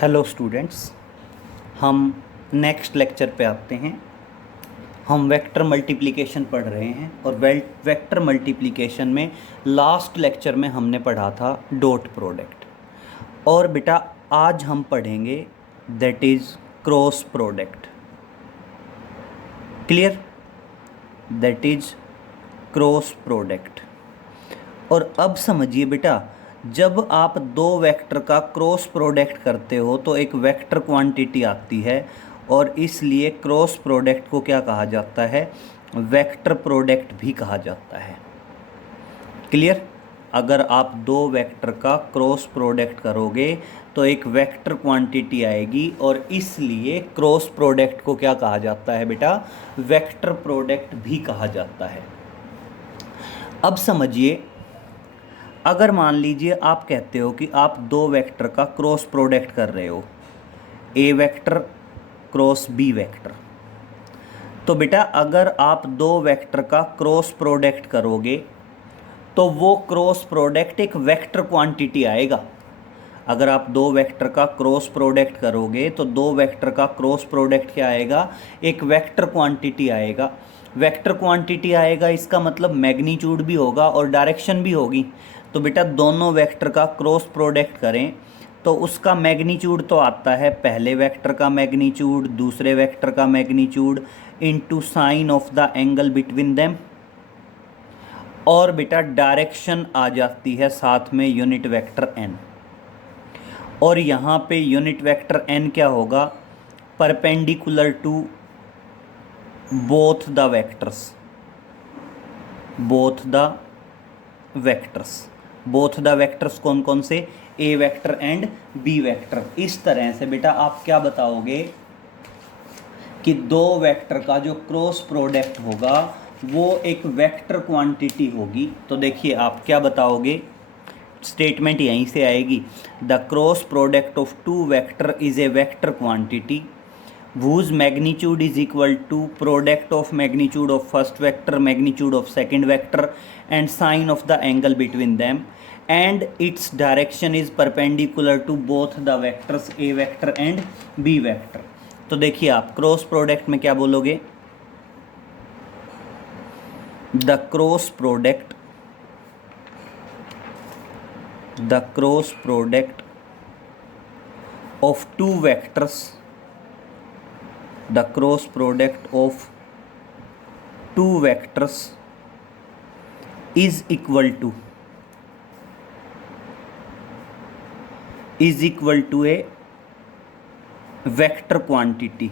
Hello students, हम next lecture पे आते हैं। हम वेक्टर मल्टीप्लिकेशन पढ़ रहे हैं और वेक्टर मल्टीप्लिकेशन में लास्ट लेक्चर में हमने पढ़ा था डॉट प्रोडक्ट। और बेटा आज हम पढ़ेंगे that is cross product. Clear? That is cross product. और अब समझिए बेटा, जब आप दो वेक्टर का क्रॉस प्रोडक्ट करते हो तो एक वेक्टर क्वांटिटी आती है और इसलिए क्रॉस प्रोडक्ट को क्या कहा जाता है? वेक्टर प्रोडक्ट भी कहा जाता है। क्लियर? अगर आप दो वेक्टर का क्रॉस प्रोडक्ट करोगे तो एक वेक्टर क्वांटिटी आएगी और इसलिए क्रॉस प्रोडक्ट को क्या कहा जाता है बेटा? वेक्टर प्रोडक्ट भी कहा जाता है। अब समझिए, अगर मान लीजिए आप कहते हो कि आप दो वेक्टर का क्रॉस प्रोडक्ट कर रहे हो, ए वेक्टर क्रॉस बी वेक्टर, तो बेटा अगर आप दो वेक्टर का क्रॉस प्रोडक्ट करोगे तो वो क्रॉस प्रोडक्ट एक वेक्टर क्वांटिटी आएगा। अगर आप दो वेक्टर का क्रॉस प्रोडक्ट करोगे तो दो वेक्टर का क्रॉस प्रोडक्ट क्या आएगा? एक वेक्टर क्वांटिटी आएगा। वेक्टर क्वांटिटी आएगा, इसका मतलब मैग्नीट्यूड भी होगा और डायरेक्शन भी होगी। तो बेटा दोनों वेक्टर का क्रॉस प्रोडक्ट करें तो उसका मैग्नीट्यूड तो आता है पहले वेक्टर का मैग्नीट्यूड, दूसरे वेक्टर का magnitude into sine of the angle between them, और बेटा डायरेक्शन आ जाती है साथ में यूनिट वेक्टर एन। और यहाँ पे यूनिट वेक्टर एन क्या होगा? Perpendicular to both the vectors. Both the vectors कौन कौन से? A vector and B vector. इस तरह से बेटा आप क्या बताओगे कि दो वेक्टर का जो क्रॉस प्रोडक्ट होगा वो एक वेक्टर क्वांटिटी होगी। तो देखिए आप क्या बताओगे, स्टेटमेंट यहीं से आएगी। The cross product of two vector is a vector quantity whose magnitude is equal to product of magnitude of first vector, magnitude of second vector and sine of the angle between them, and its direction is perpendicular to both the vectors a vector and b vector। तो देखिए आप cross product में क्या बोलोगे? The cross product of two vectors, the cross product of two vectors is equal to a vector quantity।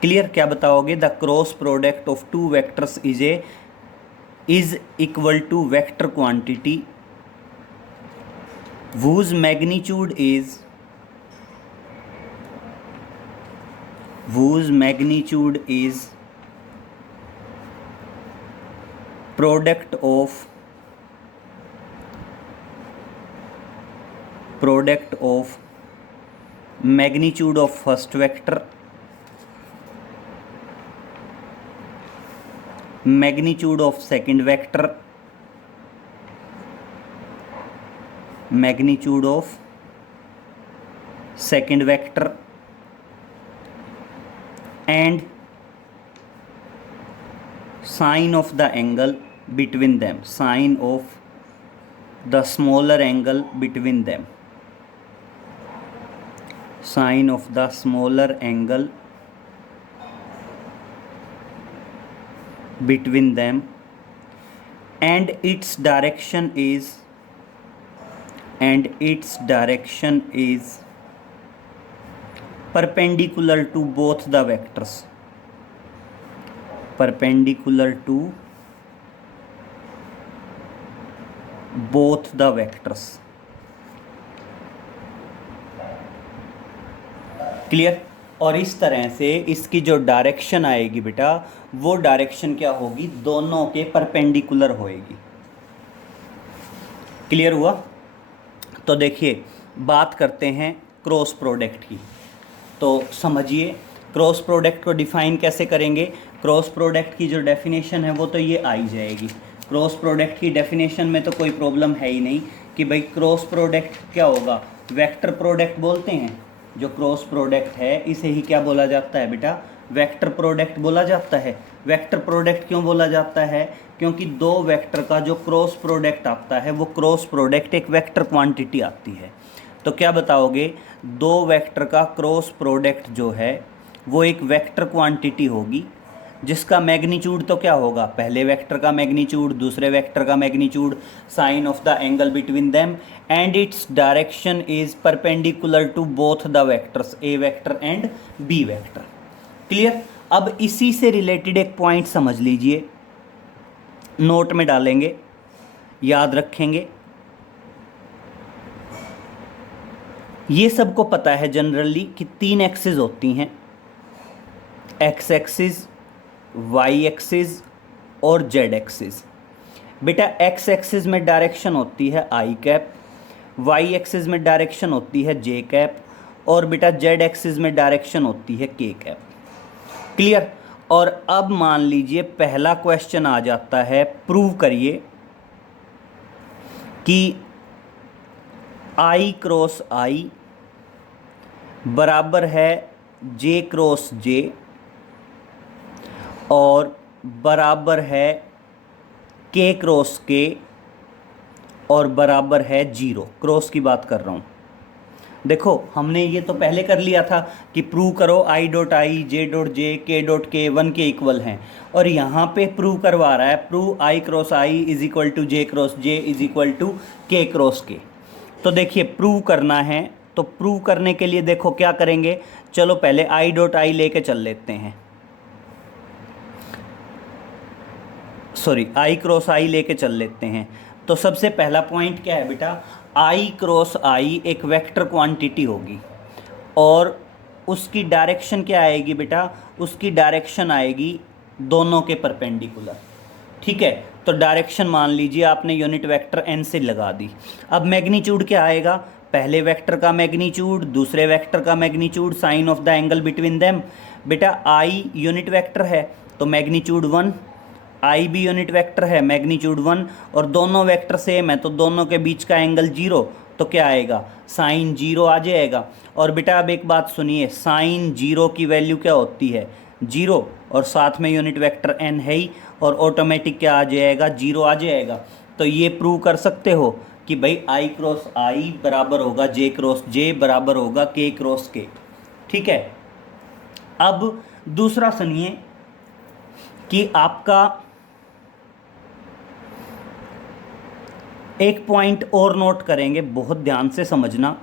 Clear? क्या बताओगे? The cross product of two vectors is equal to vector quantity whose magnitude is product of magnitude of first vector, magnitude of second vector, and sine of the angle between them, sine of the smaller angle between them, sine of the smaller angle between them, and its direction is perpendicular to both the vectors, clear? और इस तरह से इसकी जो direction आएगी बेटा, वो direction क्या होगी? दोनों के परपेंडिकुलर होएगी। क्लियर हुआ? तो देखिए बात करते हैं क्रॉस प्रोडक्ट की। तो समझिए क्रॉस प्रोडक्ट को डिफाइन कैसे करेंगे। क्रॉस प्रोडक्ट की जो डेफिनेशन है वो तो ये आई जाएगी। क्रॉस प्रोडक्ट की डेफिनेशन में तो कोई प्रॉब्लम है ही नहीं कि भाई क्रॉस प्रोडक्ट क्या होगा, वेक्टर प्रोडक्ट बोलते हैं। जो क्रॉस प्रोडक्ट है इसे ही क्या बोला जाता है बेटा, वेक्टर प्रोडक्ट बोला जाता है। वेक्टर प्रोडक्ट क्यों बोला जाता है, क्योंकि दो वेक्टर का जो क्रॉस प्रोडक्ट आता है वो क्रॉस प्रोडक्ट एक वेक्टर क्वांटिटी आती है। तो क्या बताओगे, दो वेक्टर का क्रॉस प्रोडक्ट जो है वो एक वेक्टर क्वांटिटी होगी, जिसका मैग्नीट्यूड तो क्या होगा, पहले वेक्टर का मैग्नीट्यूड, दूसरे वेक्टर का magnitude, sine of the angle between them, and its direction is perpendicular to both the vectors A vector and B vector. Clear. अब इसी से रिलेटेड एक पॉइंट समझ लीजिए, नोट में डालेंगे, याद रखेंगे। ये सबको पता है जनरली कि तीन एक्सिस होती हैं, एक्स एक्सिस, वाई एक्सिस और जेड एक्सिस। बेटा एक्स एक्सिस में डायरेक्शन होती है आई कैप, वाई एक्सिस में डायरेक्शन होती है जे कैप, और बेटा जेड एक्सिस में डायरेक्शन होती है के कैप। क्लियर। और अब मान लीजिए पहला क्वेश्चन आ जाता है, प्रूव करिए कि आई क्रॉस आई बराबर है जे क्रॉस जे और बराबर है के क्रॉस के और बराबर है जीरो। क्रॉस की बात कर रहा हूँ। देखो हमने ये तो पहले कर लिया था कि प्रूव करो I dot I J dot J के डॉट के वन के इक्वल हैं, और यहाँ पे प्रूव करवा रहा है, prove I cross I is equal to J cross J is equal to के क्रॉस के। तो देखिए प्रूव करना है, तो प्रूव करने के लिए देखो क्या करेंगे, चलो पहले आई डॉट आई लेके चल लेते हैं, सॉरी आई क्रॉस आई लेके चल लेते हैं। तो सबसे पहला पॉइंट क्या है बेटा, आई क्रॉस आई एक वेक्टर क्वांटिटी होगी और उसकी डायरेक्शन क्या आएगी बेटा, उसकी डायरेक्शन आएगी दोनों के परपेंडिकुलर। ठीक है, तो डायरेक्शन मान लीजिए आपने यूनिट वेक्टर एन से लगा दी। अब मैग्नीट्यूड क्या आएगा, पहले वेक्टर का मैग्नीट्यूड, दूसरे वेक्टर का magnitude, sine of the angle between them. बेटा आई यूनिट वेक्टर है तो मैग्नीट्यूड 1, आई भी यूनिट वेक्टर है मैग्नीट्यूड 1, और दोनों वेक्टर सेम है तो दोनों के बीच का एंगल 0, तो क्या आएगा, साइन 0 आ जाएगा। और बेटा अब एक बात सुनिए, साइन 0 की वैल्यू क्या होती है, 0, और साथ में यूनिट वेक्टर n है ही, और ऑटोमेटिक क्या आ जाएगा, 0 आ जाएगा। तो ये प्रूव कर सकते हो कि भाई आई क्रॉस आई बराबर होगा जे क्रॉस जे बराबर होगा के क्रॉस के। ठीक है। अब दूसरा सुनिए कि आपका एक पॉइंट और नोट करेंगे, बहुत ध्यान से समझना।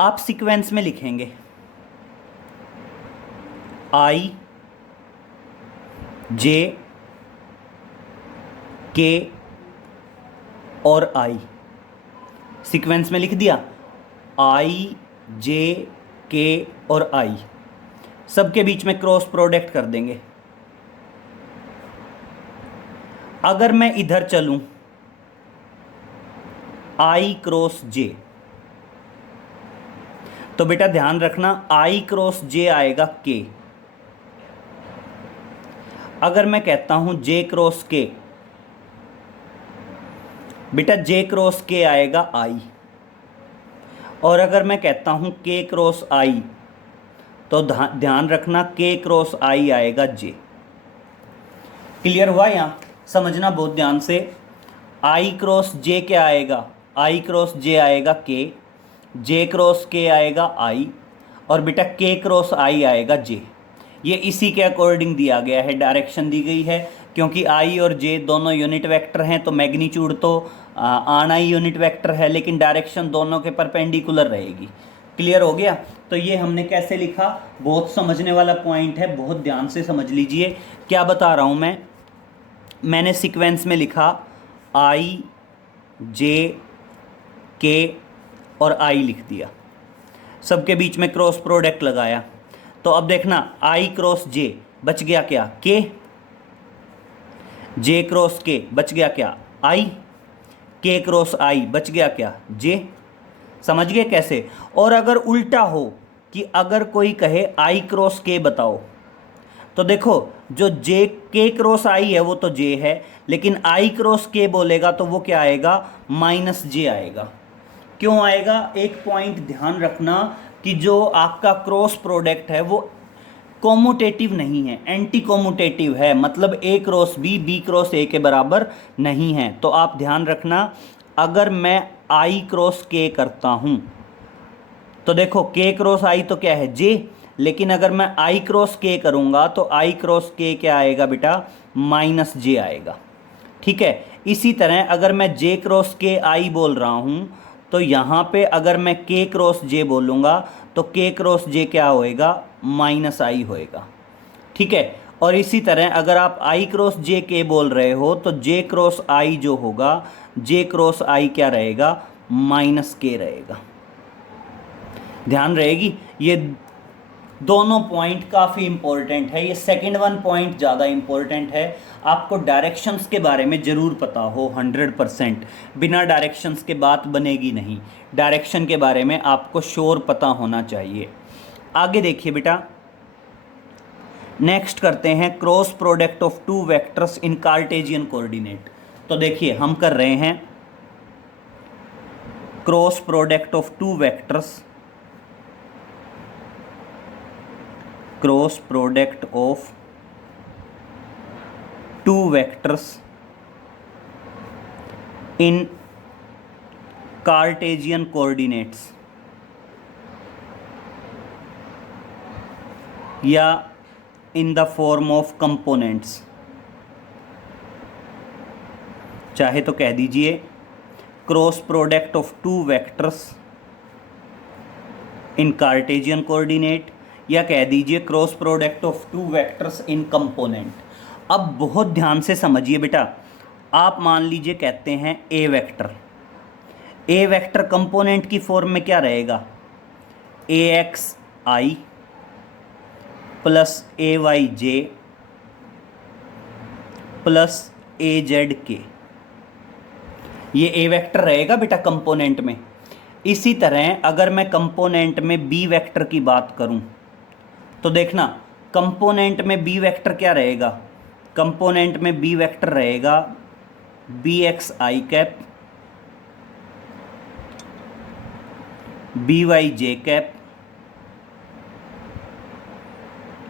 आप सीक्वेंस में लिखेंगे आई जे के और आई, सीक्वेंस में लिख दिया, आई जे के और आई, सबके बीच में क्रॉस प्रोडक्ट कर देंगे। अगर मैं इधर चलूं आई क्रॉस जे, तो बेटा ध्यान रखना आई क्रॉस जे आएगा के। अगर मैं कहता हूं जे क्रॉस के, बेटा जे क्रॉस के आएगा आई, और अगर मैं कहता हूं के क्रॉस आई, तो ध्यान रखना के क्रॉस आई आएगा जे। क्लियर हुआ, यहां समझना बहुत ध्यान से। आई क्रॉस जे क्या आएगा, आई क्रॉस जे आएगा के, जे क्रॉस के आएगा आई, और बेटा के क्रॉस आई आएगा जे। ये इसी के अकॉर्डिंग दिया गया है, डायरेक्शन दी गई है, क्योंकि आई और जे दोनों यूनिट वेक्टर हैं तो मैग्नीट्यूड तो आना ही यूनिट वेक्टर है, लेकिन डायरेक्शन दोनों के परपेंडिकुलर रहेगी। क्लियर हो गया। तो ये हमने कैसे लिखा, बहुत समझने वाला पॉइंट है, बहुत ध्यान से समझ लीजिए क्या बता रहा हूँ मैं। मैंने सीक्वेंस में लिखा आई जे के और आई लिख दिया, सबके बीच में क्रॉस प्रोडक्ट लगाया। तो अब देखना आई क्रॉस जे बच गया क्या, के, जे क्रॉस के बच गया क्या, आई, के क्रॉस आई बच गया क्या, जे। समझ गए कैसे। और अगर उल्टा हो कि अगर कोई कहे आई क्रॉस के बताओ, तो देखो जो जे के क्रॉस आई है वो तो जे है, लेकिन आई क्रॉस के बोलेगा तो वो क्या आएगा, माइनस जे आएगा। क्यों आएगा? एक पॉइंट ध्यान रखना कि जो आपका क्रॉस प्रोडक्ट है वो कॉम्यूटेटिव नहीं है, एंटी कॉम्यूटेटिव है, मतलब a cross b, b cross a के बराबर नहीं है। तो आप ध्यान रखना, अगर मैं आई क्रॉस के करता हूँ तो देखो के क्रॉस आई तो क्या है? जे। लेकिन अगर मैं आई क्रॉस के करूँगा तो आई क्रॉस के क्या आएगा बेटा? माइनस जे आएगा। ठीक है। इसी तरह अगर मैं जे क्रॉस के आई बोल रहा हूँ तो यहाँ पे अगर मैं के क्रॉस जे बोलूँगा तो के क्रॉस जे क्या होएगा? माइनस आई होएगा। ठीक है। और इसी तरह अगर आप आई क्रॉस जे के बोल रहे हो तो जे क्रॉस आई जो होगा, जे क्रॉस आई क्या रहेगा? माइनस के रहेगा। ध्यान रहेगी, ये दोनों पॉइंट काफ़ी इंपॉर्टेंट है। ये सेकंड वन पॉइंट ज़्यादा इंपॉर्टेंट है। आपको डायरेक्शंस के बारे में ज़रूर पता हो 100%। बिना डायरेक्शंस के बात बनेगी नहीं। डायरेक्शन के बारे में आपको श्योर पता होना चाहिए। आगे देखिए बेटा, नेक्स्ट करते हैं cross product of two vectors in Cartesian coordinate. तो देखिए हम कर रहे हैं cross product of two vectors, cross product of two vectors in Cartesian coordinates, या in the form of components. चाहे तो कह दीजिए cross product of two vectors in Cartesian coordinate, या कह दीजिए cross product of two vectors in component. अब बहुत ध्यान से समझिए बेटा, आप मान लीजिए कहते हैं ए वेक्टर, ए वेक्टर कंपोनेंट की फॉर्म में क्या रहेगा? ए एक्स आई प्लस ए वाई जे प्लस ए जेड के, ये ए वेक्टर रहेगा बेटा कंपोनेंट में। इसी तरह अगर मैं कंपोनेंट में बी वेक्टर की बात करूं तो देखना, कंपोनेंट में बी वेक्टर क्या रहेगा? कंपोनेंट में बी वेक्टर रहेगा B X I cap, B Y J cap,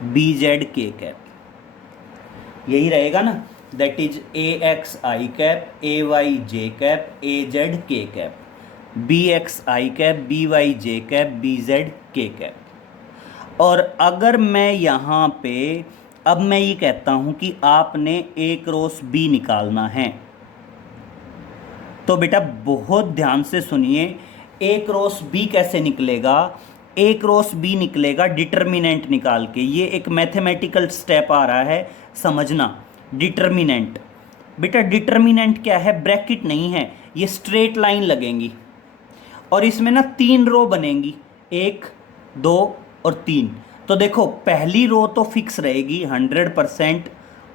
B Z K cap. यही रहेगा ना, that is A X I cap, A Y J cap, A Z K cap, B X I cap, B Y J cap, B Z K cap. और अगर मैं यहाँ पे अब मैं ये कहता हूँ कि आपने ए क्रॉस बी निकालना है, तो बेटा बहुत ध्यान से सुनिए, ए क्रॉस बी कैसे निकलेगा? ए क्रॉस बी निकलेगा डिटर्मिनेंट निकाल के। ये एक मैथमेटिकल स्टेप आ रहा है, समझना। डिटर्मिनेंट, बेटा डिटर्मिनेंट क्या है? ब्रैकेट नहीं है, ये स्ट्रेट लाइन लगेंगी और इसमें ना 3 रो बनेंगी, 1 2 और 3। तो देखो पहली रो तो फिक्स रहेगी 100%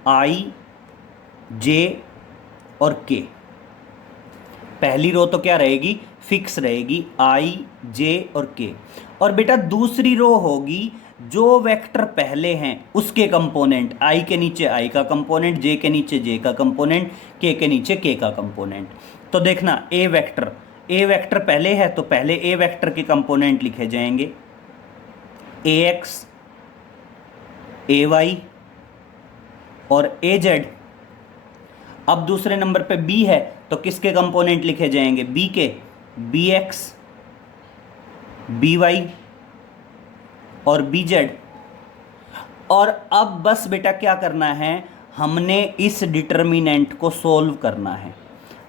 आई जे और के। पहली रो तो क्या रहेगी? फिक्स रहेगी आई जे और के। और बेटा दूसरी रो होगी जो वेक्टर पहले हैं उसके कंपोनेंट, आई के नीचे आई का कंपोनेंट, जे के नीचे जे का कंपोनेंट, के नीचे के का कंपोनेंट। तो देखना ए वेक्टर पहले है तो पहले ए वेक्टर के कंपोनेंट लिखे जाएंगे, ए एक्स, ए वाई और ए जेड। अब दूसरे नंबर पे बी है तो किसके कंपोनेंट लिखे जाएंगे? बी के, बी एक्स, बी वाई और बी जेड। और अब बस बेटा क्या करना है, हमने इस डिटर्मिनेंट को सॉल्व करना है।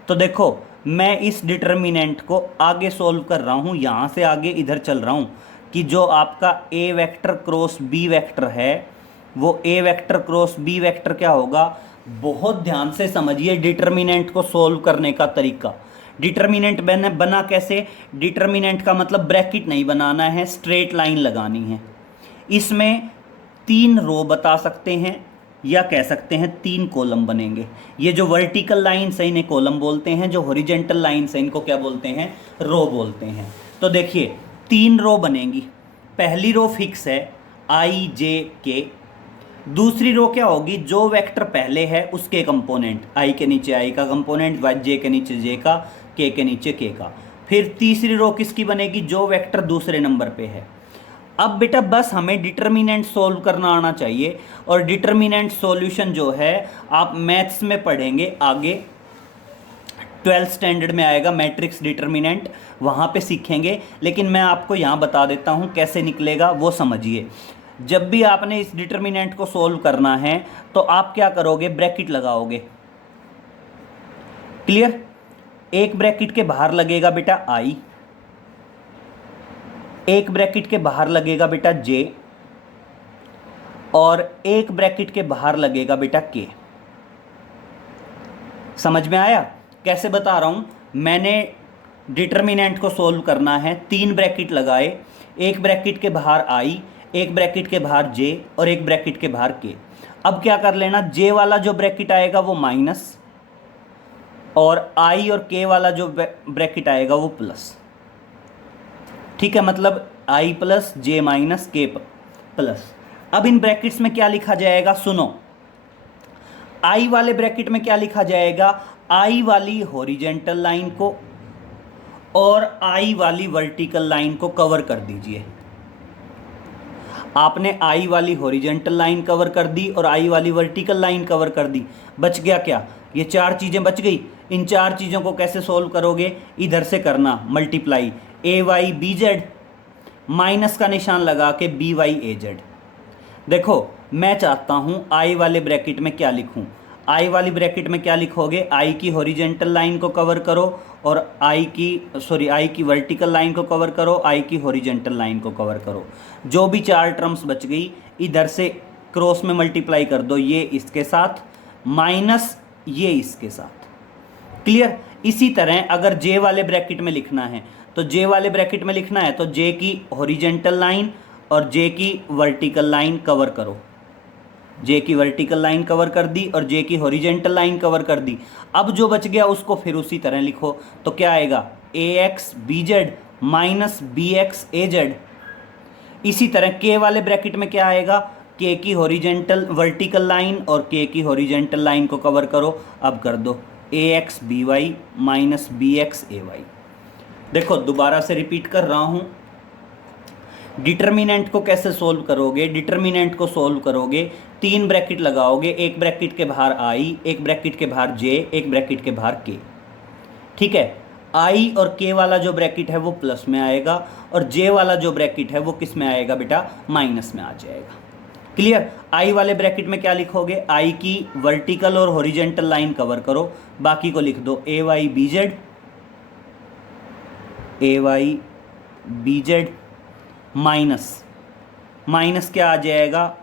तो देखो मैं इस डिटर्मिनेंट को आगे सॉल्व कर रहा हूँ, यहाँ से आगे इधर चल रहा हूँ कि जो आपका ए वेक्टर क्रॉस बी वेक्टर है वो ए वेक्टर क्रॉस बी वेक्टर क्या होगा? बहुत ध्यान से समझिए डिटर्मिनेंट को सॉल्व करने का तरीका। डिटर्मिनेंट बना कैसे? डिटर्मिनेंट का मतलब ब्रैकेट नहीं बनाना है, स्ट्रेट लाइन लगानी है। इसमें 3 रो बता सकते हैं या कह सकते हैं 3 कॉलम बनेंगे। ये जो वर्टिकल लाइन्स है इन्हें कॉलम बोलते हैं, जो हॉरिजेंटल लाइन्स है इनको क्या बोलते हैं? रो बोलते हैं। तो देखिए 3 रो बनेंगी। पहली रो फिक्स है आई जे के, दूसरी रो क्या होगी? जो वेक्टर पहले है उसके कंपोनेंट, आई के नीचे आई का कंपोनेंट, जे के नीचे जे का, के नीचे के का। फिर तीसरी रो किसकी बनेगी, जो वेक्टर दूसरे नंबर पे है। अब बेटा बस हमें डिटर्मिनेंट सोल्व करना आना चाहिए, और डिटर्मिनेंट सॉल्यूशन जो है आप मैथ्स में पढ़ेंगे आगे, 12th स्टैंडर्ड में आएगा मैट्रिक्स डिटर्मिनेंट, वहाँ पे सीखेंगे। लेकिन मैं आपको यहाँ बता देता हूँ कैसे निकलेगा, वो समझिए। जब भी आपने इस डिटर्मिनेंट को सोल्व करना है तो आप क्या करोगे, ब्रैकेट लगाओगे। क्लियर। एक ब्रैकेट के बाहर लगेगा बेटा आई, एक ब्रैकेट के बाहर लगेगा बेटा जे, और एक ब्रैकेट के बाहर लगेगा बेटा के। समझ में आया कैसे बता रहा हूं। मैंने डिटर्मिनेंट को सोल्व करना है, 3 ब्रैकेट लगाए, एक ब्रैकेट के बाहर आई, एक ब्रैकेट के बाहर जे, और एक ब्रैकेट के बाहर के। अब क्या कर लेना, जे वाला जो ब्रैकेट आएगा वो माइनस, और आई और के वाला जो ब्रैकेट आएगा वो प्लस। ठीक है, मतलब आई प्लस जे माइनस के प्लस। अब इन ब्रैकेट्स में क्या लिखा जाएगा, सुनो। आई वाले ब्रैकेट में क्या लिखा जाएगा, आई वाली हॉरिजेंटल लाइन को और आई वाली वर्टिकल लाइन को कवर कर दीजिए। आपने आई वाली हॉरिजेंटल लाइन कवर कर दी और आई वाली वर्टिकल लाइन कवर कर दी। बच गया क्या, ये 4 चीज़ें बच गई। इन 4 चीज़ों को कैसे सोल्व करोगे, इधर से करना मल्टीप्लाई, ए वाई बी जेड, माइनस का निशान लगा के बी वाई ए जेड। देखो मैं चाहता हूँ आई वाले ब्रैकेट में क्या लिखूँ, आई वाली ब्रैकेट में क्या लिखोगे, आई की हॉरिजेंटल लाइन को कवर करो और आई की वर्टिकल लाइन को कवर करो, आई की हॉरिजेंटल लाइन को कवर करो। जो भी 4 टर्म्स बच गई इधर से क्रॉस में मल्टीप्लाई कर दो, ये इसके साथ माइनस ये इसके साथ। क्लियर। इसी तरह अगर जे वाले ब्रैकेट में लिखना है तो जे वाले ब्रैकेट में लिखना है तो जे की हॉरिजेंटल लाइन और जे की वर्टिकल लाइन कवर करो। जे की वर्टिकल लाइन कवर कर दी और जे की हॉरिजेंटल लाइन कवर कर दी। अब जो बच गया उसको फिर उसी तरह लिखो, तो क्या आएगा, a x b z minus b x a z. इसी तरह के वाले ब्रैकेट में क्या आएगा, के की हॉरिजेंटल वर्टिकल लाइन और के की हॉरिजेंटल लाइन को कवर करो। अब कर दो a x b y minus b x a y. देखो दोबारा से रिपीट कर रहा हूँ, डिटर्मिनेंट को कैसे सोल्व करोगे, डिटर्मिनेंट को सोल्व करोगे 3 ब्रैकेट लगाओगे, एक ब्रैकेट के बाहर आई, एक ब्रैकेट के बाहर जे, एक ब्रैकेट के बाहर के। ठीक है, आई और के वाला जो ब्रैकेट है वो प्लस में आएगा और जे वाला जो ब्रैकेट है वो किस में आएगा बेटा, माइनस में आ जाएगा। क्लियर। आई वाले ब्रैकेट में क्या लिखोगे, आई की वर्टिकल और हॉरिजेंटल लाइन कवर करो, बाकी को लिख दो a y b z, a y b z minus, minus क्या आ जाएगा,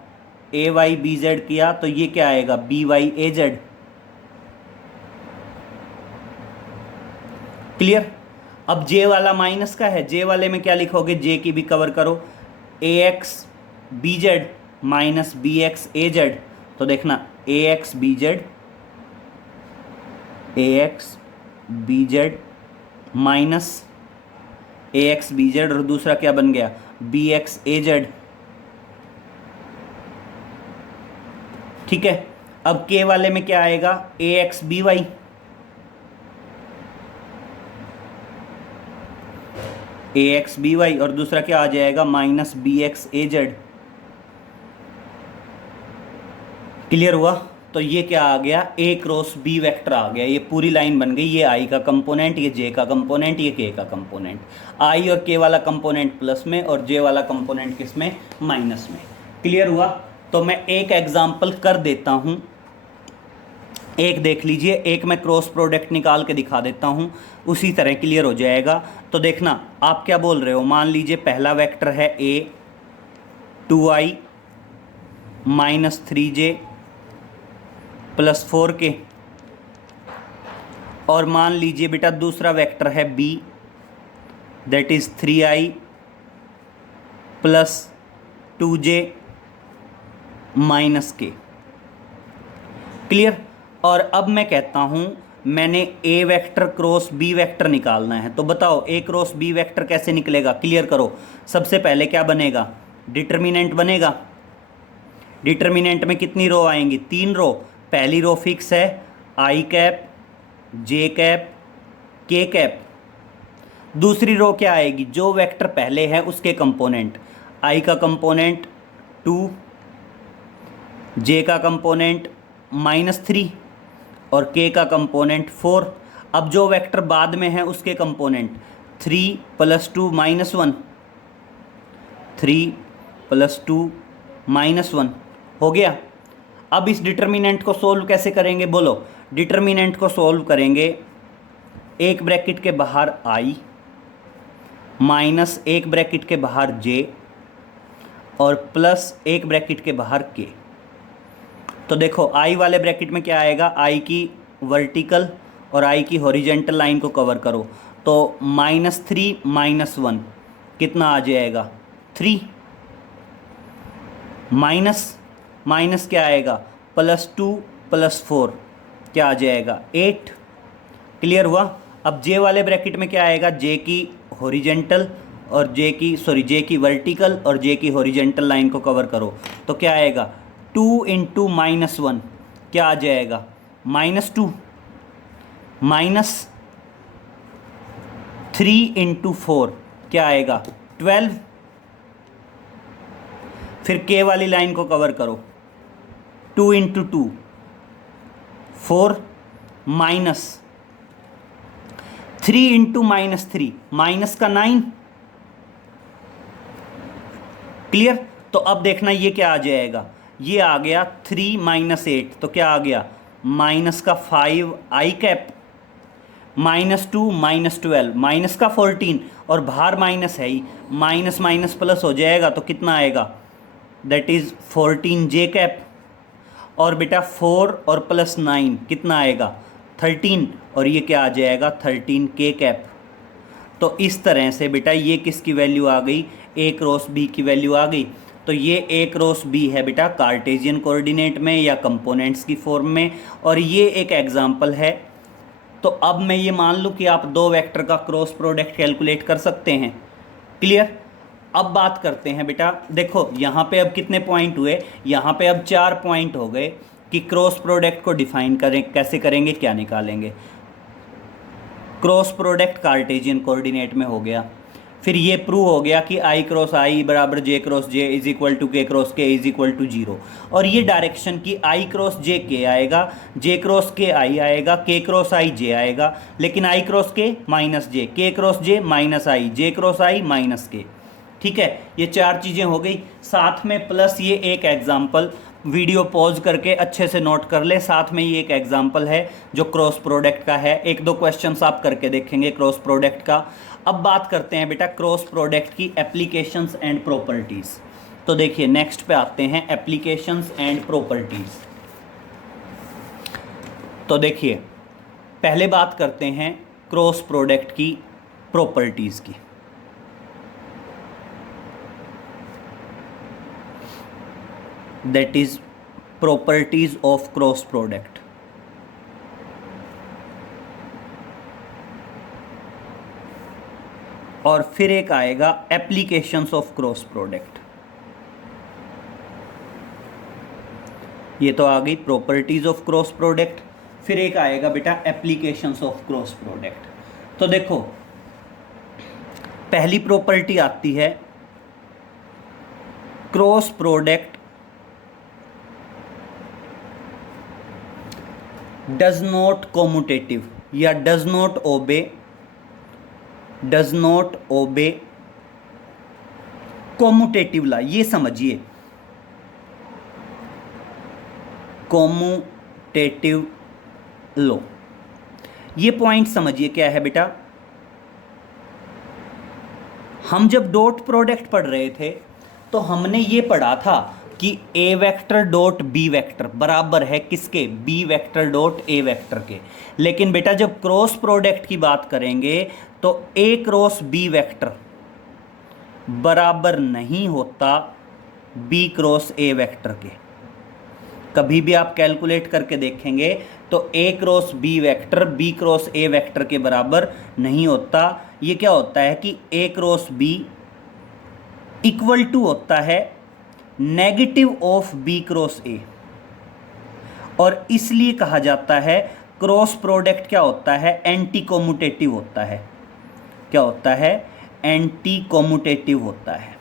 ए वाई बी जेड किया तो ये क्या आएगा, बी वाई ए जेड। क्लियर। अब जे वाला माइनस का है, जे वाले में क्या लिखोगे, जे की भी कवर करो, a x b z minus b x a z. तो देखना a x b z, a x b z minus a x b z, और दूसरा क्या बन गया, बी एक्स ए जेड। ठीक है। अब के वाले में क्या आएगा, a x b Y, A x b Y, और दूसरा क्या आ जाएगा, minus b x a Z. Clear हुआ। तो ये क्या आ गया, ए क्रॉस बी वेक्टर आ गया, ये पूरी लाइन बन गई। ये आई का कंपोनेंट, ये जे का कंपोनेंट, ये के का कंपोनेंट। आई और के वाला कंपोनेंट प्लस में और जे वाला कंपोनेंट किस में, माइनस में। क्लियर हुआ। तो मैं एक एग्जांपल कर देता हूँ, एक देख लीजिए, एक मैं क्रॉस प्रोडक्ट निकाल के दिखा देता हूँ, उसी तरह क्लियर हो जाएगा। तो देखना आप क्या बोल रहे हो, मान लीजिए पहला वेक्टर है ए 2i minus 3j plus 4k, और मान लीजिए बेटा दूसरा वेक्टर है b that is 3i plus 2j minus k। Clear. और अब मैं कहता हूं मैंने ए वेक्टर क्रॉस बी वेक्टर निकालना है, तो बताओ ए क्रॉस बी वेक्टर कैसे निकलेगा। क्लियर करो। सबसे पहले क्या बनेगा, डिटर्मिनेंट बनेगा। डिटर्मिनेंट में कितनी रो आएंगी, 3 रो। पहली रो फिक्स है, आई कैप जे कैप के कैप। दूसरी रो क्या आएगी, जो वेक्टर पहले है उसके कंपोनेंट, आई का कंपोनेंट 2, जे का कंपोनेंट -3 और के का कंपोनेंट 4। अब जो वेक्टर बाद में है उसके कंपोनेंट 3 + 2 - 1, 3 + 2 - 1 हो गया। अब इस डिटर्मिनेंट को सोल्व कैसे करेंगे बोलो। डिटर्मिनेंट को सोल्व करेंगे, एक ब्रैकेट के बाहर आई माइनस एक ब्रैकेट के बाहर जे और प्लस एक ब्रैकेट के बाहर के। तो देखो आई वाले ब्रैकेट में क्या आएगा, आई की वर्टिकल और आई की हॉरिजेंटल लाइन को कवर करो, तो -3 - 1 कितना आ जाएगा 3, माइनस माइनस क्या आएगा +2 + 4 क्या आ जाएगा 8। क्लियर हुआ। अब जे वाले ब्रैकेट में क्या आएगा, जे की हॉरिजेंटल और जे की वर्टिकल और जे की हॉरिजेंटल लाइन को कवर करो, तो क्या आएगा 2 × -1 क्या आ जाएगा -2 -3 × 4 क्या आएगा 12। फिर के वाली लाइन को कवर करो, 2 × 2 4 माइनस 3 × -3 माइनस का 9। क्लियर। तो अब देखना ये क्या आ जाएगा, ये आ गया 3 - 8 तो क्या आ गया माइनस का 5 आई कैप, -2 -12 माइनस का 14 और बाहर माइनस है ही, माइनस माइनस प्लस हो जाएगा तो कितना आएगा, दैट इज 14 जे कैप। और बेटा 4 और +9 कितना आएगा 13 और ये क्या आ जाएगा 13 के कैप। तो इस तरह से बेटा ये किसकी वैल्यू आ गई, ए क्रॉस बी की वैल्यू आ गई। तो ये ए क्रॉस बी है बेटा कार्टेशियन कोऑर्डिनेट में या कंपोनेंट्स की फॉर्म में, और ये एक एग्जांपल है। तो अब मैं ये मान लूँ कि आप दो वेक्टर का क्रॉस प्रोडक्ट कैलकुलेट कर सकते हैं। क्लियर। अब बात करते हैं बेटा, देखो यहाँ पे अब कितने पॉइंट हुए, यहाँ पे अब 4 पॉइंट हो गए कि क्रॉस प्रोडक्ट को डिफाइन करें, कैसे करेंगे, क्या निकालेंगे। क्रॉस प्रोडक्ट कार्टेशियन कोऑर्डिनेट में हो गया, फिर ये प्रूव हो गया कि आई क्रॉस आई बराबर j cross J is equal to के cross k is equal to 0, और ये डायरेक्शन की आई क्रॉस जे के आएगा, जे क्रॉस के आई आएगा, के क्रॉस आई जे आएगा, लेकिन आई क्रॉस के माइनस जे, के क्रॉस जे माइनस आई, जे क्रॉस आई माइनस के। ठीक है, ये 4 चीज़ें हो गई, साथ में प्लस ये एक एग्जाम्पल, वीडियो पॉज करके अच्छे से नोट कर ले, साथ में ये एक एग्जाम्पल है जो क्रॉस प्रोडक्ट का है, 1-2 क्वेश्चंस आप करके देखेंगे क्रॉस प्रोडक्ट का। अब बात करते हैं बेटा क्रॉस प्रोडक्ट की एप्लीकेशंस एंड प्रॉपर्टीज़। तो देखिए नेक्स्ट पे आते हैं एप्लीकेशंस एंड प्रॉपर्टीज़। तो देखिए पहले बात करते हैं क्रॉस प्रोडक्ट की प्रॉपर्टीज़ की। That is properties of cross product. और फिर एक आएगा एप्लीकेशंस ऑफ क्रॉस प्रोडक्ट। ये तो आ गई प्रॉपर्टीज ऑफ क्रॉस प्रोडक्ट, फिर एक आएगा बेटा एप्लीकेशंस ऑफ क्रॉस प्रोडक्ट। तो देखो पहली प्रॉपर्टी आती है cross product does not commutative या does not obey commutative law. ये समझिए कॉम्यूटेटिव लॉ, ये पॉइंट समझिए क्या है बेटा। हम जब डॉट प्रोडक्ट पढ़ रहे थे तो हमने ये पढ़ा था कि ए वेक्टर डॉट बी वेक्टर बराबर है किसके, B vector dot A vector के। लेकिन बेटा जब क्रॉस प्रोडक्ट की बात करेंगे तो ए क्रॉस बी वेक्टर बराबर नहीं होता बी क्रॉस ए वेक्टर के। कभी भी आप कैलकुलेट करके देखेंगे तो a cross b vector b cross a vector के बराबर नहीं होता। ये क्या होता है कि a cross b equal to होता है negative of b cross a, और इसलिए कहा जाता है क्रॉस प्रोडक्ट क्या होता है, एंटी कॉम्यूटेटिव होता है। क्या होता है, एंटी कॉम्यूटेटिव होता है।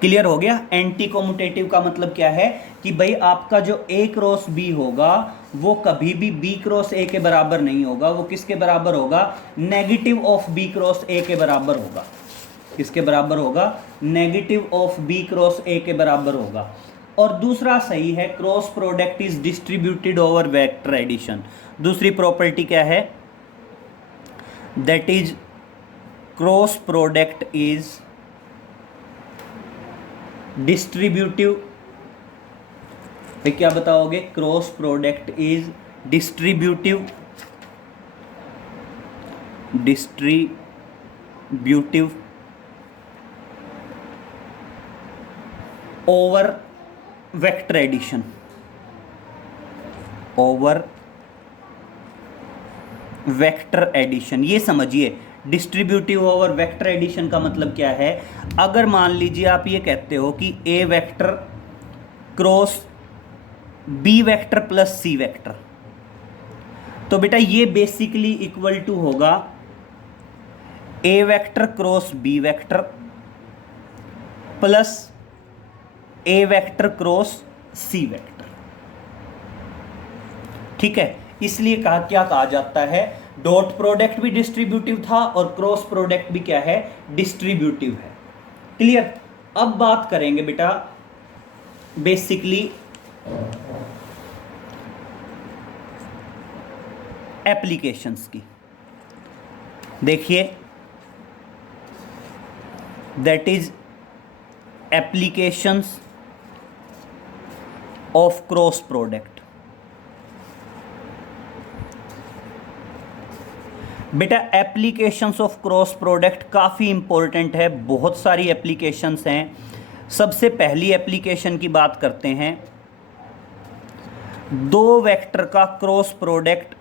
क्लियर हो गया। एंटी कॉम्यूटेटिव का मतलब क्या है कि भाई आपका जो A क्रॉस B होगा वो कभी भी B क्रॉस A के बराबर नहीं होगा, वो किसके बराबर होगा, negative of B cross A के बराबर होगा। किसके बराबर होगा, negative of B cross A के बराबर होगा। और दूसरा सही है, cross product is distributed over vector addition. दूसरी प्रॉपर्टी क्या है, that is cross product is distributive. क्या बताओगे, cross product is distributive over vector addition, over vector addition. ये समझिए, डिस्ट्रीब्यूटिव ओवर वेक्टर एडिशन का मतलब क्या है। अगर मान लीजिए आप ये कहते हो कि ए vector cross b vector plus c vector, तो बेटा ये बेसिकली इक्वल टू होगा a vector cross b vector plus a vector cross c vector. ठीक है, इसलिए क्या कहा जाता है, डॉट प्रोडक्ट भी डिस्ट्रीब्यूटिव था और क्रॉस प्रोडक्ट भी क्या है, डिस्ट्रीब्यूटिव है। क्लियर। अब बात करेंगे बेटा बेसिकली एप्लीकेशंस की। देखिए, that is applications of cross product. बेटा एप्लीकेशंस ऑफ क्रॉस प्रोडक्ट काफ़ी इंपॉर्टेंट है, बहुत सारी एप्लीकेशंस हैं। सबसे पहली एप्लीकेशन की बात करते हैं, दो वेक्टर का क्रॉस प्रोडक्ट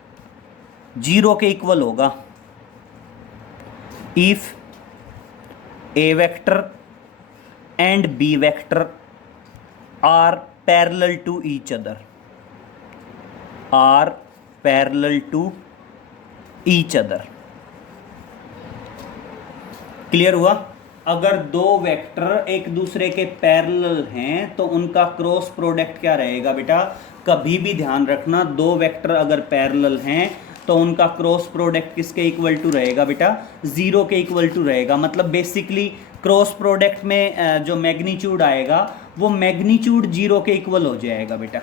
0 के इक्वल होगा if A vector and B vector are parallel to each other, are parallel to each other. Clear हुआ। अगर दो वेक्टर एक दूसरे के पैरेलल हैं तो उनका क्रॉस प्रोडक्ट क्या रहेगा बेटा, कभी भी ध्यान रखना, दो वेक्टर अगर पैरेलल हैं तो उनका क्रॉस प्रोडक्ट किसके इक्वल टू रहेगा बेटा, 0 के इक्वल टू रहेगा। मतलब बेसिकली क्रॉस प्रोडक्ट में जो मैग्नीट्यूड आएगा वो मैग्नीट्यूड 0 के इक्वल हो जाएगा बेटा।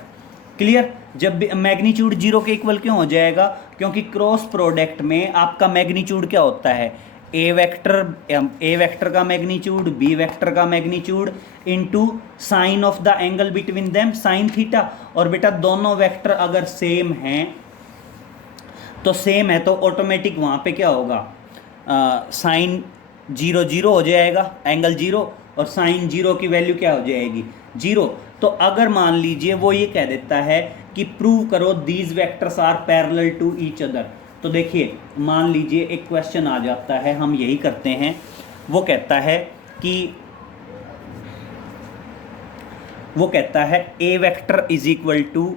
क्लियर। जब मैग्नीट्यूड 0 के इक्वल क्यों हो जाएगा, क्योंकि क्रॉस प्रोडक्ट में आपका मैग्नीट्यूड क्या होता है, ए वेक्टर का मैग्नीट्यूड बी वेक्टर का magnitude into sine of the angle between them sine theta. और बेटा दोनों वेक्टर अगर सेम हैं तो सेम है तो ऑटोमेटिक वहाँ पे क्या होगा, साइन 0 0 हो जाएगा, एंगल 0, और साइन 0 की वैल्यू क्या हो जाएगी, 0। तो अगर मान लीजिए वो ये कह देता है कि प्रूव करो these vectors are parallel to each other, तो देखिए मान लीजिए एक क्वेश्चन आ जाता है, हम यही करते हैं। वो कहता है A vector is equal to,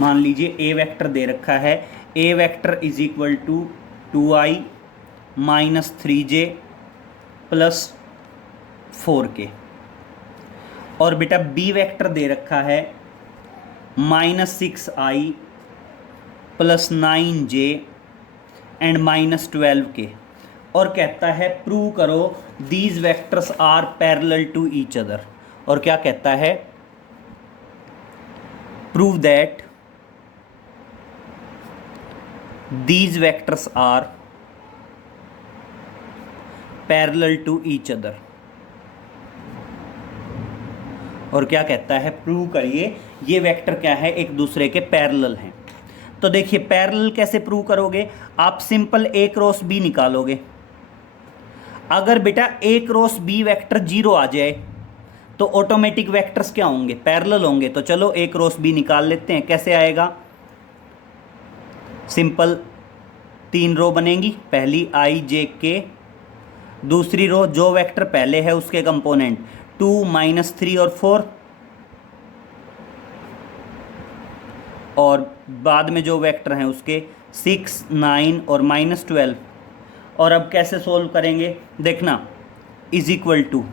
मान लीजिए ए वेक्टर दे रखा है, A vector is equal to 2i minus 3j plus 4k, और बेटा बी वेक्टर दे रखा है minus 6i plus 9j and minus 12k, और कहता है प्रूव करो these vectors are parallel to each other. और क्या कहता है, prove that these vectors are parallel to each other. और क्या कहता है, प्रूव करिए ये वेक्टर क्या है, एक दूसरे के पैरेलल हैं। तो देखिए पैरेलल कैसे प्रूव करोगे, आप सिंपल ए क्रॉस बी निकालोगे। अगर बेटा ए क्रॉस बी वेक्टर 0 आ जाए तो ऑटोमेटिक वेक्टर्स क्या होंगे, पैरेलल होंगे। तो चलो ए क्रॉस बी निकाल लेते हैं। कैसे आएगा, सिंपल 3 रो बनेंगी, पहली i j k, दूसरी रो जो वेक्टर पहले है उसके कंपोनेंट 2 माइनस 3 और 4, और बाद में जो वेक्टर हैं उसके 6 9 और -12। और अब कैसे सोल्व करेंगे देखना, इज इक्वल टू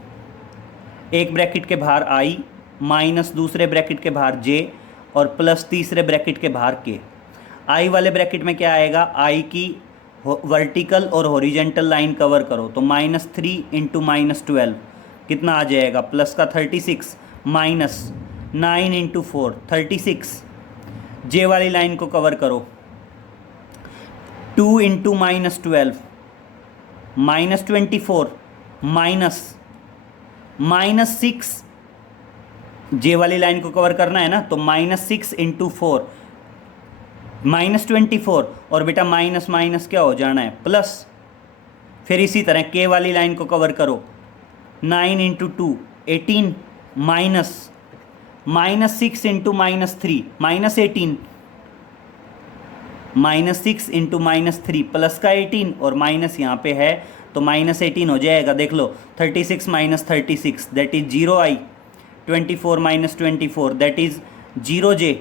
एक ब्रैकेट के बाहर i माइनस दूसरे ब्रैकेट के बाहर j और प्लस तीसरे ब्रैकेट के बाहर k। i वाले ब्रैकेट में क्या आएगा, i की वर्टिकल और हॉरिजेंटल लाइन कवर करो तो -3 इंटू -12 कितना आ जाएगा, प्लस का 36 माइनस 9 इंटू 4 36। जे वाली लाइन को कवर करो 2 इंटू -12 -24 -6। जे वाली लाइन को कवर करना है ना, तो -6 इंटू 4 -24 और बेटा माइनस माइनस क्या हो जाना है, प्लस। फिर इसी तरह के वाली लाइन को कवर करो 9 इंटू 2 18 -6 इंटू -3 -18 -6 इंटू -3 प्लस का 18 और माइनस यहाँ पे है तो -18 हो जाएगा। देख लो 36 minus 36 that is 0i, 24 minus 24 that is 0j,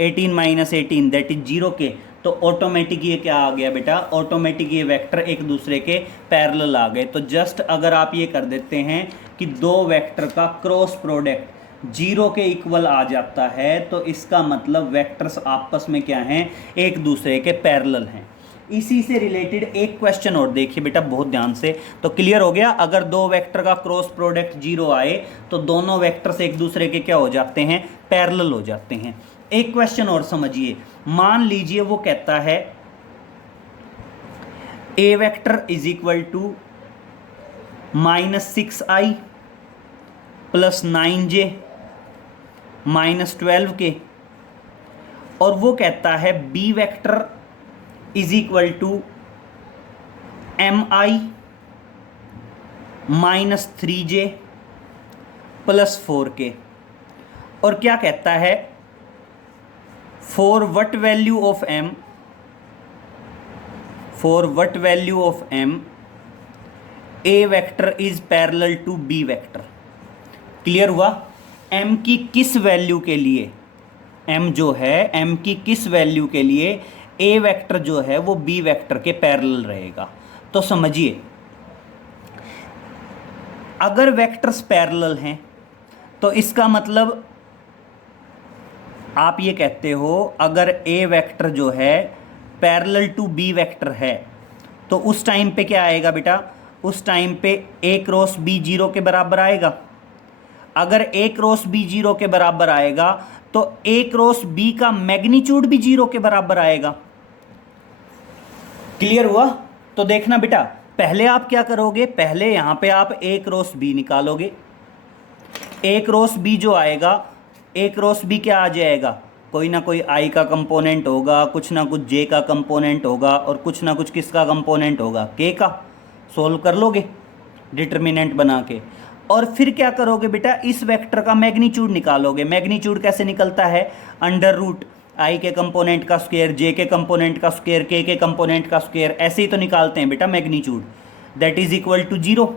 18 minus 18 that is 0k। तो ऑटोमेटिक ये क्या आ गया बेटा, ऑटोमेटिक ये वेक्टर एक दूसरे के पैरेलल आ गए। तो जस्ट अगर आप ये कर देते हैं कि दो वेक्टर का क्रॉस प्रोडक्ट 0 के इक्वल आ जाता है तो इसका मतलब वेक्टर्स आपस में क्या हैं, एक दूसरे के पैरेलल हैं। इसी से रिलेटेड एक क्वेश्चन और देखिए बेटा बहुत ध्यान से, तो क्लियर हो गया। अगर दो वेक्टर का क्रॉस प्रोडक्ट 0 आए तो दोनों वेक्टर्स एक दूसरे के क्या हो जाते हैं, पैरेलल हो जाते हैं। एक क्वेश्चन और समझिए, मान लीजिए वो कहता है A vector is equal to -6i plus 9j -12k, और वो कहता है B vector is equal to mi -3j plus 4k, और क्या कहता है for what value of m A vector is parallel to B vector. Clear हुआ, m की किस वैल्यू के लिए, m जो है m की किस वैल्यू के लिए a वेक्टर जो है वो b वेक्टर के पैरेलल रहेगा। तो समझिए अगर वेक्टर्स पैरेलल हैं तो इसका मतलब आप ये कहते हो अगर a वेक्टर जो है पैरेलल टू b वेक्टर है तो उस टाइम पे क्या आएगा बेटा, उस टाइम पे a क्रॉस b 0 के बराबर आएगा। अगर a क्रॉस b 0 के बराबर आएगा तो a क्रॉस b का मैग्नीट्यूड भी 0 के बराबर आएगा। क्लियर हुआ। तो देखना बेटा, पहले आप क्या करोगे, पहले यहां पे आप a क्रॉस b निकालोगे। a क्रॉस b जो आएगा, a क्रॉस b क्या आ जाएगा, कोई ना कोई i का कंपोनेंट होगा, कुछ ना कुछ j का कंपोनेंट होगा और कुछ ना कुछ किसका कंपोनेंट होगा, k का। सोल्व कर लोगे डिटर्मिनेंट बना के, और फिर क्या करोगे बेटा, इस वेक्टर का मैग्नीट्यूड निकालोगे। मैग्नीट्यूड कैसे निकलता है, अंडर रूट i के कंपोनेंट का स्क्वायर, j के कंपोनेंट का स्क्वायर, k के कंपोनेंट का स्क्वायर, ऐसे ही तो निकालते हैं बेटा magnitude. That is equal to 0।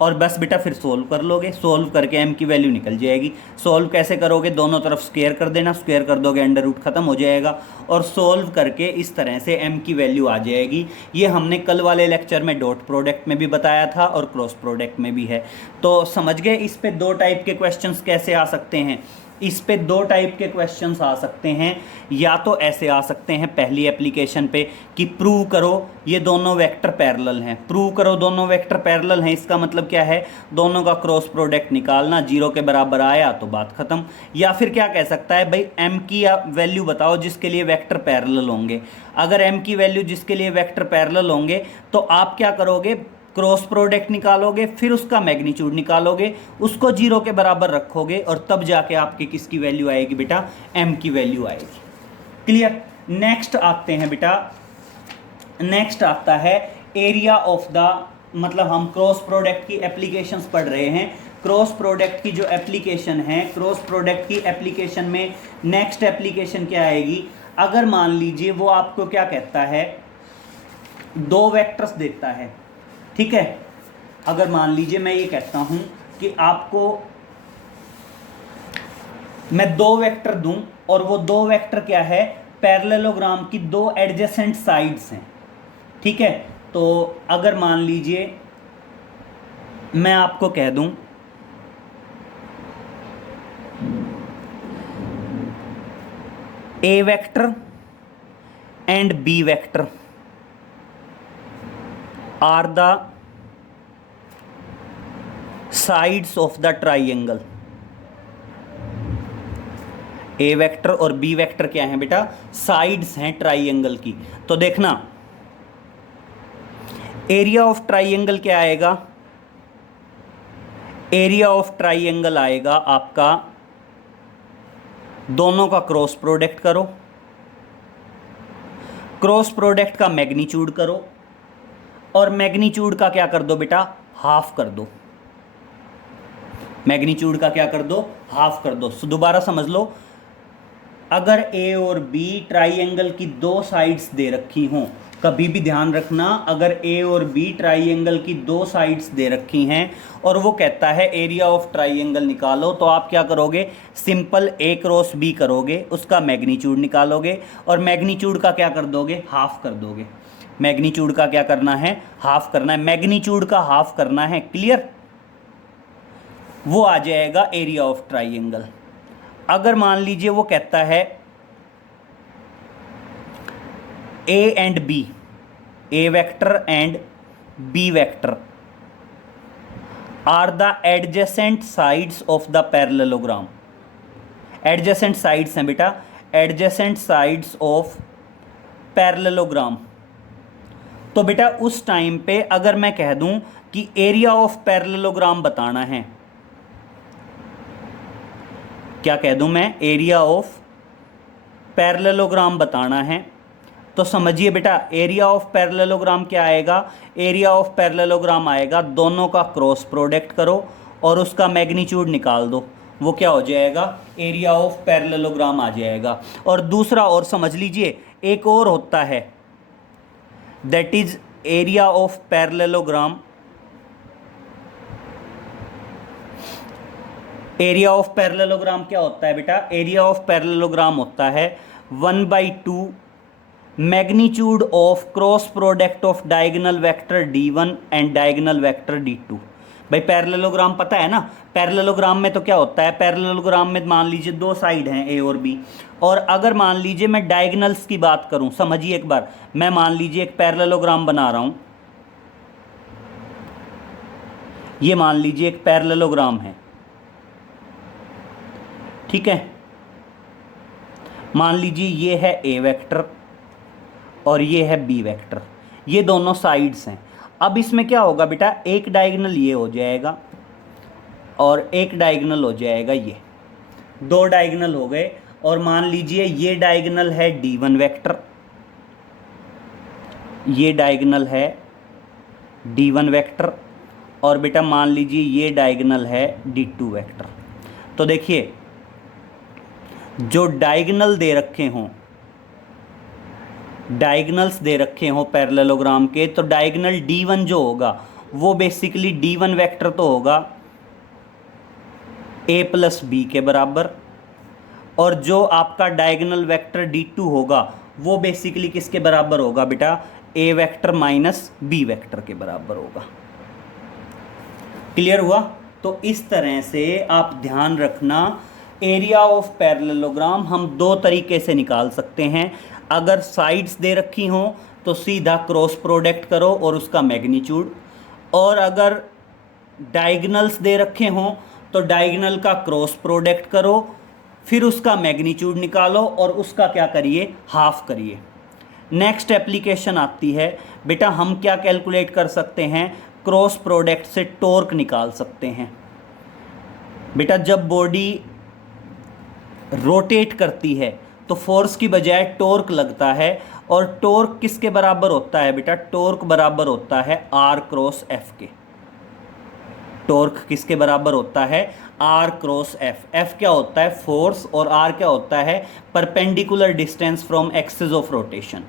और बस बेटा फिर सोल्व कर लोगे, सोल्व करके m की वैल्यू निकल जाएगी। सोल्व कैसे करोगे, दोनों तरफ स्क्वायर कर देना, स्क्वायर कर दोगे अंडर रूट खत्म हो जाएगा, और सोल्व करके इस तरह से m की वैल्यू आ जाएगी। ये हमने कल वाले लेक्चर में डॉट प्रोडक्ट में भी बताया था और क्रॉस प्रोडक्ट में भी है। तो समझ गए इस पे दो टाइप के क्वेश्चंस कैसे आ सकते हैं। इस पे दो टाइप के क्वेश्चंस आ सकते हैं, या तो ऐसे आ सकते हैं पहली एप्लीकेशन पे कि प्रूव करो ये दोनों वेक्टर पैरेलल हैं। प्रूव करो दोनों वेक्टर पैरेलल हैं, इसका मतलब क्या है, दोनों का क्रॉस प्रोडक्ट निकालना, 0 के बराबर आया तो बात खत्म। या फिर क्या कह सकता है भाई, m की वैल्यू बताओ जिसके लिए वेक्टर पैरेलल होंगे। अगर m की वैल्यू जिसके लिए वेक्टर पैरेलल होंगे तो आप क्या करोगे, क्रॉस प्रोडक्ट निकालोगे, फिर उसका मैग्नीट्यूड निकालोगे, उसको 0 के बराबर रखोगे, और तब जाके आपके किसकी वैल्यू आएगी बेटा, m की वैल्यू आएगी। क्लियर। नेक्स्ट आते हैं बेटा, नेक्स्ट आता है एरिया ऑफ द, मतलब हम क्रॉस प्रोडक्ट की एप्लीकेशंस पढ़ रहे हैं। क्रॉस प्रोडक्ट की जो एप्लीकेशन है, क्रॉस प्रोडक्ट की एप्लीकेशन में नेक्स्ट एप्लीकेशन क्या आएगी, अगर मान लीजिए वो आपको क्या कहता है, दो वेक्टर्स देता है, ठीक है। अगर मान लीजिए मैं ये कहता हूं कि आपको मैं दो वेक्टर दूं और वो दो वेक्टर क्या है, पैरेललोग्राम की दो एडजेसेंट साइड्स हैं, ठीक है। तो अगर मान लीजिए मैं आपको कह दूं A vector and B vector are the sides of the triangle. A vector और बी वेक्टर क्या है बेटा? साइड्स हैं ट्राइंगल की। तो देखना एरिया ऑफ ट्राइंगल क्या आएगा? एरिया ऑफ ट्राइंगल आएगा आपका, दोनों का क्रॉस प्रोडक्ट करो, क्रॉस प्रोडक्ट का मैग्नीट्यूड करो, और मैग्नीट्यूड का क्या कर दो बेटा? हाफ कर दो। मैग्नीट्यूड का क्या कर दो? हाफ कर दो। दोबारा समझ लो, अगर ए और बी ट्राइंगल की दो साइड्स दे रखी हों, कभी भी ध्यान रखना, अगर ए और बी ट्राइंगल की दो साइड्स दे रखी हैं और वो कहता है एरिया ऑफ ट्राइंगल निकालो, तो आप क्या करोगे? सिंपल ए क्रॉस बी करोगे, उसका मैग्नीट्यूड निकालोगे और मैग्नीट्यूड का क्या कर दोगे? हाफ कर दोगे। मैग्नीट्यूड का क्या करना है? हाफ करना है। मैग्नीट्यूड का हाफ करना है, क्लियर? वो आ जाएगा एरिया ऑफ ट्राइंगल। अगर मान लीजिए वो कहता है A and B, A vector and B vector are the adjacent sides of the parallelogram. Adjacent sides हैं बेटा, एडजेसेंट साइड्स ऑफ पैरेललोग्राम। तो बेटा उस टाइम पे अगर मैं कह दूं कि एरिया ऑफ पैरेललोग्राम बताना है, क्या कह दूं मैं? एरिया ऑफ पैरेललोग्राम बताना है, तो समझिए बेटा एरिया ऑफ पैरेललोग्राम क्या आएगा? एरिया ऑफ पैरेललोग्राम आएगा, दोनों का क्रॉस प्रोडक्ट करो और उसका मैग्नीट्यूड निकाल दो, वो क्या हो जाएगा? एरिया ऑफ पैरेललोग्राम आ जाएगा। और दूसरा और समझ लीजिए, एक और होता है, that is area of parallelogram. Area of parallelogram क्या होता है बेटा? एरिया ऑफ पैरेललोग्राम होता है 1/2 magnitude of cross product of diagonal vector d1 and diagonal vector d2। भाई पैरेललोग्राम पता है ना? पैरेललोग्राम में तो क्या होता है? पैरेललोग्राम में मान लीजिए दो साइड हैं ए और बी, और अगर मान लीजिए मैं डायगोनल्स की बात करूं, समझिए एक बार, मैं मान लीजिए एक पैरेललोग्राम बना रहा हूं, ये मान लीजिए एक पैरेललोग्राम है, ठीक है। मान लीजिए ये है ए वेक्टर और ये है बी वेक्टर, ये दोनों साइड्स हैं। अब इसमें क्या होगा बेटा? एक डायगोनल ये हो जाएगा और एक डायगोनल हो जाएगा ये, दो डायगोनल हो गए। और मान लीजिए ये डायगोनल है d1 वेक्टर, ये डायगोनल है d1 वेक्टर, और बेटा मान लीजिए ये डायगोनल है d2 वेक्टर। तो देखिए जो डायगोनल दे रखे हों, डायगोनल्स दे रखे हों पैरेललोग्राम के, तो डायगोनल d1 जो होगा वो बेसिकली d1 वेक्टर तो होगा a प्लस बी के बराबर, और जो आपका डायगोनल वेक्टर d2 होगा वो बेसिकली किसके बराबर होगा बेटा? a vector minus B vector के बराबर होगा। क्लियर हुआ? तो इस तरह से आप ध्यान रखना, एरिया ऑफ पैरेललोग्राम हम दो तरीके से निकाल सकते हैं। अगर साइड्स दे रखी हों तो सीधा क्रॉस प्रोडक्ट करो और उसका मैग्नीट्यूड, और अगर डायगोनल्स दे रखे हों तो डायगोनल का क्रॉस प्रोडक्ट करो, फिर उसका मैग्नीट्यूड निकालो और उसका क्या करिए? हाफ करिए। नेक्स्ट एप्लीकेशन आती है बेटा, हम क्या कैलकुलेट कर सकते हैं? क्रॉस प्रोडक्ट से टॉर्क निकाल सकते हैं। बेटा जब बॉडी रोटेट करती है तो फोर्स की बजाय टॉर्क लगता है, और टॉर्क किसके बराबर होता है बेटा? टॉर्क बराबर होता है R क्रॉस F के। टॉर्क किसके बराबर होता है? R cross F। F क्या होता है? फोर्स, और R क्या होता है? Perpendicular distance from axis of rotation.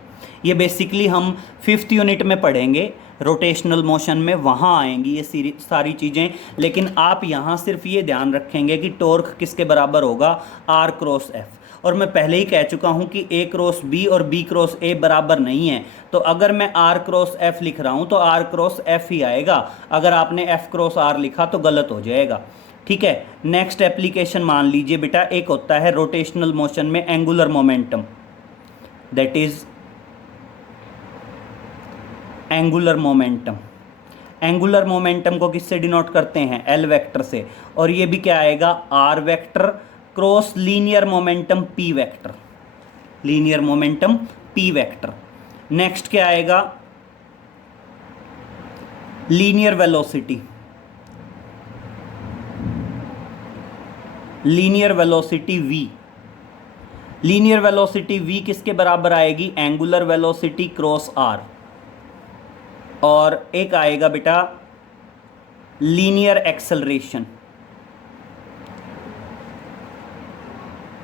ये बेसिकली हम 5th यूनिट में पढ़ेंगे, रोटेशनल मोशन में, वहाँ आएंगी ये सारी चीज़ें। लेकिन आप यहाँ सिर्फ ये ध्यान रखेंगे कि टॉर्क किसके बराबर होगा? R cross F। और मैं पहले ही कह चुका हूं कि ए क्रॉस बी और बी क्रॉस ए बराबर नहीं है, तो अगर मैं आर क्रॉस एफ लिख रहा हूं तो आर क्रॉस एफ ही आएगा, अगर आपने एफ क्रॉस आर लिखा तो गलत हो जाएगा। ठीक है, नेक्स्ट एप्लीकेशन मान लीजिए बेटा, एक होता है रोटेशनल मोशन में angular momentum, that is angular momentum. Angular momentum को किससे डिनोट करते हैं? एल वेक्टर से, और ये भी क्या आएगा? R vector cross linear momentum P vector, linear momentum P vector. Next क्या आएगा? Linear velocity, linear velocity v, linear velocity v किसके बराबर आएगी? Angular velocity cross r। और एक आएगा बेटा लीनियर एक्सेलरेशन,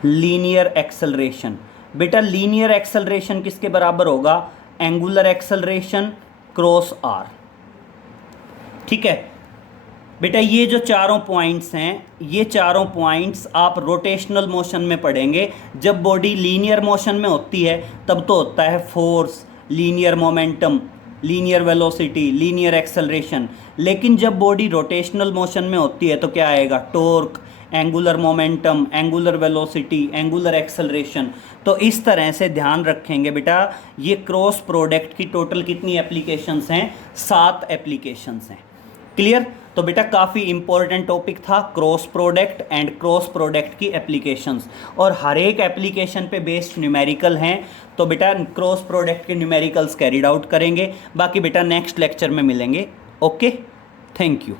लीनियर एक्सेलरेशन। बेटा लीनियर एक्सेलरेशन किसके बराबर होगा? Angular acceleration cross r। ठीक है बेटा, ये जो चारों पॉइंट्स हैं, ये चारों पॉइंट्स आप रोटेशनल मोशन में पढ़ेंगे। जब बॉडी लीनियर मोशन में होती है तब तो होता है force, linear momentum, linear velocity, linear acceleration. लेकिन जब बॉडी रोटेशनल मोशन में होती है तो क्या आएगा? Torque, angular momentum, angular velocity, angular acceleration. तो इस तरह से ध्यान रखेंगे बेटा। ये क्रॉस प्रोडक्ट की टोटल कितनी एप्लीकेशंस हैं? 7 एप्लीकेशंस हैं। क्लियर? तो बेटा काफ़ी इंपॉर्टेंट टॉपिक था cross product and cross product की एप्लीकेशंस, और हर एक एप्लीकेशन पे बेस्ड न्यूमेरिकल हैं। तो बेटा क्रॉस प्रोडक्ट के न्यूमेरिकल्स कैरिड आउट करेंगे, बाकी बेटा नेक्स्ट लेक्चर में मिलेंगे। Okay, thank you.